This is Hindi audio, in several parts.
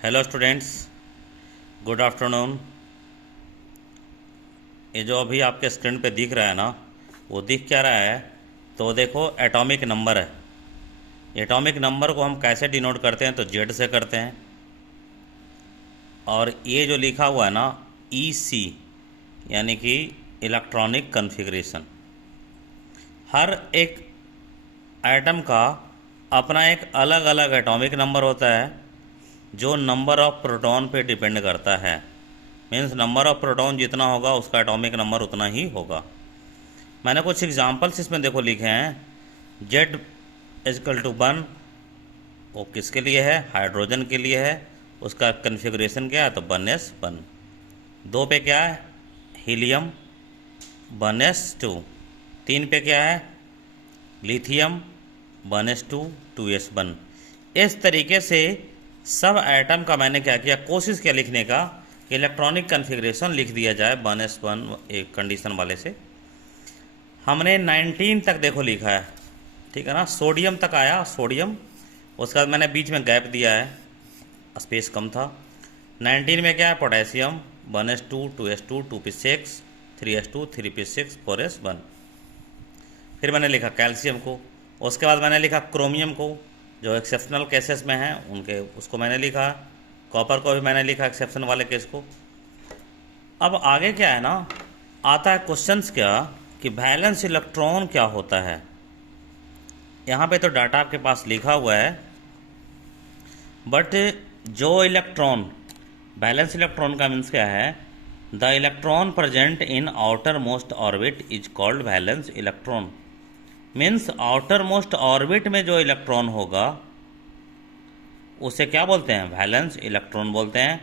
Hello students, good afternoon. ये जो अभी आपके स्क्रीन पे दिख रहा है ना, वो दिख क्या रहा है? तो देखो, एटॉमिक नंबर है। एटॉमिक नंबर को हम कैसे डिनोट करते हैं? तो जेड से करते हैं। और ये जो लिखा हुआ है ना, ई सी, यानी कि इलेक्ट्रॉनिक कन्फिग्रेशन। हर एक एटम का अपना एक अलग अलग एटॉमिक नंबर होता है, जो नंबर ऑफ प्रोटॉन पे डिपेंड करता है। मीन्स नंबर ऑफ प्रोटॉन जितना होगा उसका एटॉमिक नंबर उतना ही होगा। मैंने कुछ एग्जांपल्स इसमें देखो लिखे हैं। जेड इजकल टू 1, वो किसके लिए है? हाइड्रोजन के लिए है। उसका कन्फिग्रेशन क्या है? तो 1s1। 2 पे क्या है? Helium, 1s2। 3 पे क्या है? Lithium, 1s2, 2s1। इस तरीके से सब एटम का मैंने क्या किया, कोशिश किया लिखने का कि इलेक्ट्रॉनिक कन्फिग्रेशन लिख दिया जाए 1s1 एक कंडीशन वाले से। हमने 19 तक देखो लिखा है, ठीक है ना। सोडियम तक आया, सोडियम। उसके बाद मैंने बीच में गैप दिया है, स्पेस कम था। 19 में क्या है? Potassium, 1s2, 2s2, 2p6, 3s2, 3p6, 4s1। फिर मैंने लिखा कैल्शियम को। उसके बाद मैंने लिखा क्रोमियम को, जो एक्सेप्शनल केसेस में हैं उनके, उसको मैंने लिखा। कॉपर को भी मैंने लिखा, एक्सेप्शन वाले केस को। अब आगे क्या है ना, आता है क्वेश्चंस क्या कि वैलेंस इलेक्ट्रॉन क्या होता है। यहाँ पे तो डाटा आपके पास लिखा हुआ है, बट जो इलेक्ट्रॉन, वैलेंस इलेक्ट्रॉन का मीन्स क्या है? The electron present in outer most orbit is called valence electron. Means outer most orbit में जो इलेक्ट्रॉन होगा उसे क्या बोलते हैं? वैलेंस इलेक्ट्रॉन बोलते हैं।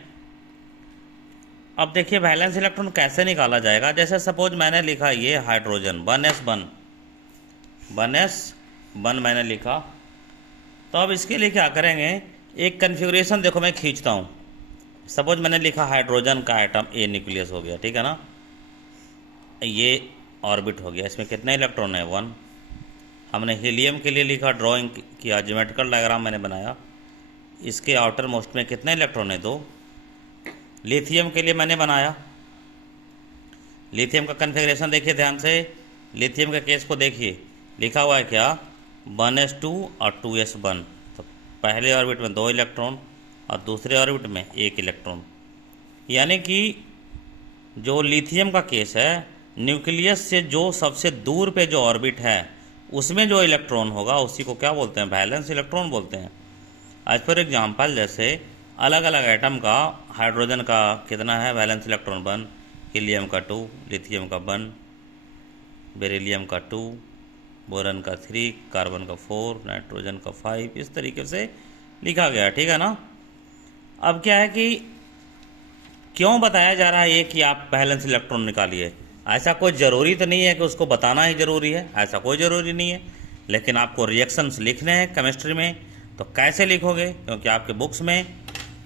अब देखिए वैलेंस इलेक्ट्रॉन कैसे निकाला जाएगा। जैसे सपोज मैंने लिखा ये हाइड्रोजन 1s1, 1s1 मैंने लिखा। तो अब इसके लिए क्या करेंगे, एक कन्फिग्रेशन देखो मैं खींचता हूँ। सपोज मैंने लिखा हाइड्रोजन का एटम ए न्यूक्लियस हो गया, ठीक है ना। ये ऑर्बिट हो गया, इसमें कितने इलेक्ट्रॉन है? 1। हमने हीलियम के लिए लिखा, ड्राइंग किया, ज्योमेट्रिकल डायग्राम मैंने बनाया। इसके आउटर मोस्ट में कितने इलेक्ट्रॉन है? 2। लिथियम के लिए मैंने बनाया। लिथियम का कन्फिग्रेशन देखिए ध्यान से। लिथियम के केस को देखिए, लिखा हुआ है क्या? 1s2 और 2s1। तो पहले ऑर्बिट में 2 इलेक्ट्रॉन और दूसरे ऑर्बिट में 1 इलेक्ट्रॉन। यानी कि जो लिथियम का केस है, न्यूक्लियस से जो सबसे दूर पे जो ऑर्बिट है उसमें जो इलेक्ट्रॉन होगा उसी को क्या बोलते हैं? वैलेंस इलेक्ट्रॉन बोलते हैं। आज फॉर एग्जांपल, जैसे अलग अलग एटम का, हाइड्रोजन का कितना है वैलेंस इलेक्ट्रॉन? 1, हीलियम का 2, लिथियम का 1, बेरिलियम का 2, बोरन का 3, कार्बन का 4, नाइट्रोजन का 5। इस तरीके से लिखा गया, ठीक है ना। अब क्या है कि क्यों बताया जा रहा है ये कि आप वैलेंस इलेक्ट्रॉन निकालिए? ऐसा कोई ज़रूरी तो नहीं है कि उसको बताना ही ज़रूरी है, ऐसा कोई ज़रूरी नहीं है। लेकिन आपको रिएक्शंस लिखने हैं केमिस्ट्री में, तो कैसे लिखोगे? क्योंकि आपके बुक्स में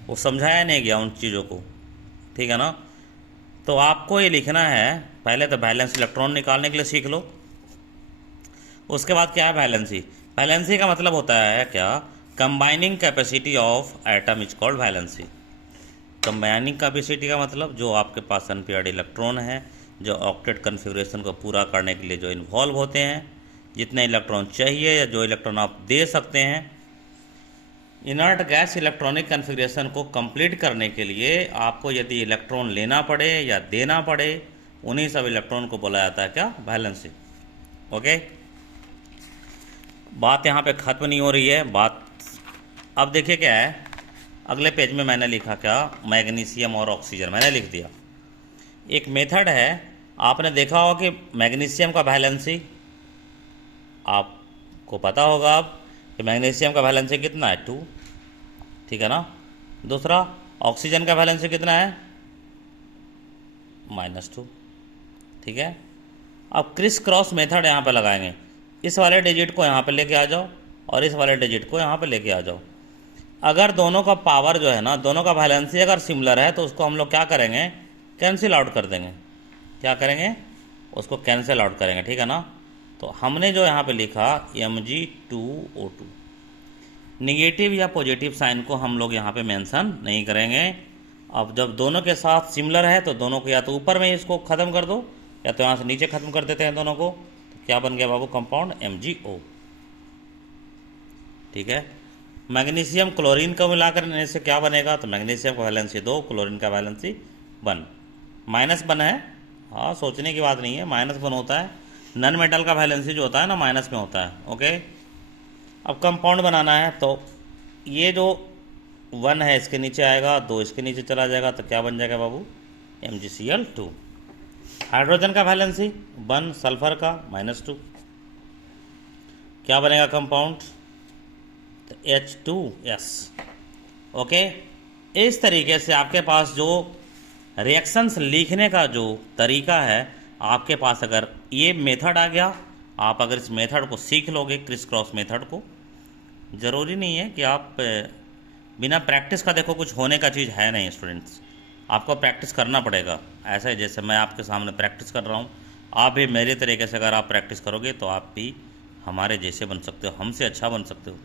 वो समझाया नहीं गया उन चीज़ों को, ठीक है ना। तो आपको ये लिखना है, पहले तो वैलेंस इलेक्ट्रॉन निकालने के लिए सीख लो। उसके बाद क्या है? वैलेंसी। वैलेंसी का मतलब होता है क्या? Combining capacity of atom is called valency. Combining capacity का मतलब जो आपके पास अनपेयर्ड इलेक्ट्रॉन है, जो ऑक्टेट कन्फिग्रेशन को पूरा करने के लिए जो इन्वॉल्व होते हैं, जितने इलेक्ट्रॉन चाहिए या जो इलेक्ट्रॉन आप दे सकते हैं। इनर्ट गैस इलेक्ट्रॉनिक कन्फिग्रेशन को कंप्लीट करने के लिए आपको यदि इलेक्ट्रॉन लेना पड़े या देना पड़े, उन्हीं सब इलेक्ट्रॉन को बोला जाता है क्या? वैलेंसी। ओके, बात यहाँ पे ख़त्म नहीं हो रही है बात। अब देखिए क्या है, अगले पेज में मैंने लिखा क्या? मैग्नीशियम और ऑक्सीजन मैंने लिख दिया। एक मेथड है, आपने देखा होगा कि मैग्नीशियम का वैलेंसी आपको पता होगा अब कि मैग्नीशियम का वैलेंसी कितना है? 2, ठीक है ना। दूसरा, ऑक्सीजन का वैलेंसी कितना है? -2, ठीक है। अब क्रिस क्रॉस मेथड यहाँ पे लगाएंगे। इस वाले डिजिट को यहाँ पे लेके आ जाओ और इस वाले डिजिट को यहाँ पे लेके आ जाओ। अगर दोनों का पावर जो है ना, दोनों का वैलेंसी अगर सिमिलर है तो उसको हम लोग क्या करेंगे? कैंसिल आउट कर देंगे। क्या करेंगे? उसको कैंसिल आउट करेंगे, ठीक है ना। तो हमने जो यहाँ पे लिखा Mg2O2। निगेटिव या पॉजिटिव साइन को हम लोग यहाँ पे मेंशन नहीं करेंगे। अब जब दोनों के साथ सिमिलर है तो दोनों को या तो ऊपर में इसको ख़त्म कर दो या तो यहाँ से नीचे ख़त्म कर देते हैं दोनों को। तो क्या बन गया बाबू? Compound MgO। ठीक है। मैग्नीशियम क्लोरीन को मिलाकर लेने से क्या बनेगा? तो मैग्नीशियम का वैलेंसी 2, क्लोरीन का वैलेंसी 1। -1 है। हाँ, सोचने की बात नहीं है, -1 होता है। नन मेटल का वैलेंसी जो होता है ना माइनस में होता है। ओके, अब कंपाउंड बनाना है तो ये जो 1 है इसके नीचे आएगा, 2 इसके नीचे चला जाएगा, तो क्या बन जाएगा बाबू? MgCl2। हाइड्रोजन का वैलेंसी 1, सल्फर का -2, क्या बनेगा कंपाउंड? तो H2S। ओके, इस तरीके से आपके पास जो रिएक्शंस लिखने का जो तरीका है, आपके पास अगर ये मेथड आ गया, आप अगर इस मेथड को सीख लोगे, क्रिस क्रॉस मेथड को, ज़रूरी नहीं है कि आप बिना प्रैक्टिस का, देखो कुछ होने का चीज़ है नहीं स्टूडेंट्स, आपको प्रैक्टिस करना पड़ेगा। ऐसा ही जैसे मैं आपके सामने प्रैक्टिस कर रहा हूँ, आप भी मेरे तरीके से अगर आप प्रैक्टिस करोगे तो आप भी हमारे जैसे बन सकते हो, हमसे अच्छा बन सकते हो।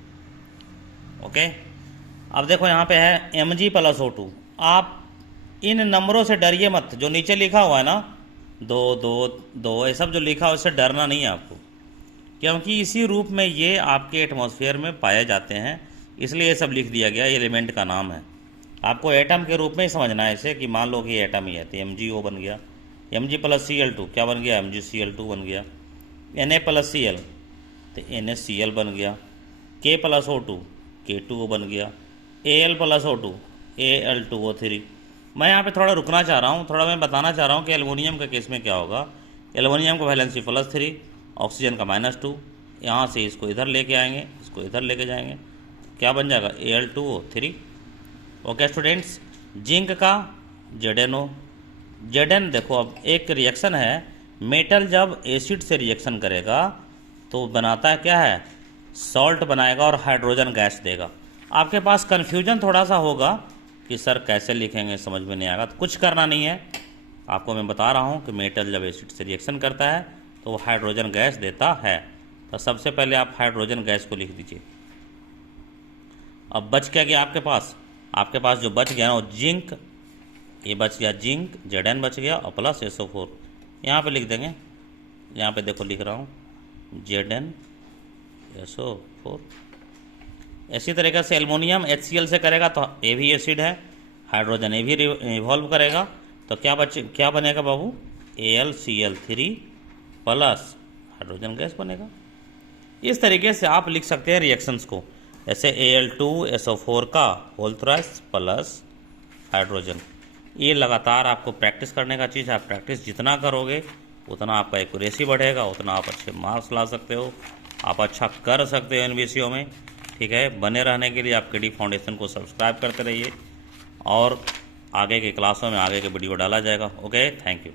ओके, अब देखो यहाँ पे है Mg+O2। आप इन नंबरों से डरिए मत, जो नीचे लिखा हुआ है ना 2 2 2, ये सब जो लिखा हुआ है उससे डरना नहीं है आपको, क्योंकि इसी रूप में ये आपके एटमॉस्फेयर में पाए जाते हैं, इसलिए ये सब लिख दिया गया। एलिमेंट का नाम है, आपको एटम के रूप में ही समझना है इसे, कि मान लो कि एटम ही है तो MgO बन गया। Mg+Cl2 क्या बन गया? MgCl2 बन गया। Na+Cl तो NaCl बन गया। K+O2 K2O बन गया। Al+O2 Al2O3। मैं यहाँ पे थोड़ा रुकना चाह रहा हूँ, थोड़ा मैं बताना चाह रहा हूँ कि एल्युमिनियम के केस में क्या होगा। एल्युमिनियम का वैलेंसी +3, ऑक्सीजन का -2, यहाँ से इसको इधर लेके आएंगे, इसको इधर लेके जाएंगे, क्या बन जाएगा? Al2O3। ओके स्टूडेंट्स, जिंक का ZnO। Zn देखो, अब एक रिएक्शन है, मेटल जब एसिड से रिएक्शन करेगा तो बनाता है क्या है? सॉल्ट बनाएगा और हाइड्रोजन गैस देगा। आपके पास कन्फ्यूजन थोड़ा सा होगा कि सर कैसे लिखेंगे, समझ में नहीं आएगा, तो कुछ करना नहीं है, आपको मैं बता रहा हूँ कि मेटल जब एसिड से रिएक्शन करता है तो वो हाइड्रोजन गैस देता है। तो सबसे पहले आप हाइड्रोजन गैस को लिख दीजिए। अब बच क्या गया आपके पास? आपके पास जो बच गया ना वो जिंक, ये बच गया जिंक, Zn बच गया और प्लस SO4 यहाँ पे लिख देंगे। यहाँ पे देखो लिख रहा हूँ Zn SO4। इसी तरीके से एल्युमिनियम HCl से करेगा तो ये भी एसिड है, हाइड्रोजन ये भी रिवॉल्व करेगा, तो क्या बनेगा बाबू? AlCl3 प्लस हाइड्रोजन गैस बनेगा। इस तरीके से आप लिख सकते हैं रिएक्शंस को, जैसे Al2SO4 का होल थ्राइस प्लस हाइड्रोजन। ये लगातार आपको प्रैक्टिस करने का चीज़ है। आप प्रैक्टिस जितना करोगे उतना आपका एक्यूरेसी बढ़ेगा, उतना आप अच्छे मार्क्स ला सकते हो, आप अच्छा कर सकते हो इन विषयों में। ठीक है, बने रहने के लिए आप KD फाउंडेशन को सब्सक्राइब करते रहिए और आगे के क्लासों में आगे के वीडियो डाला जाएगा। Okay, thank you.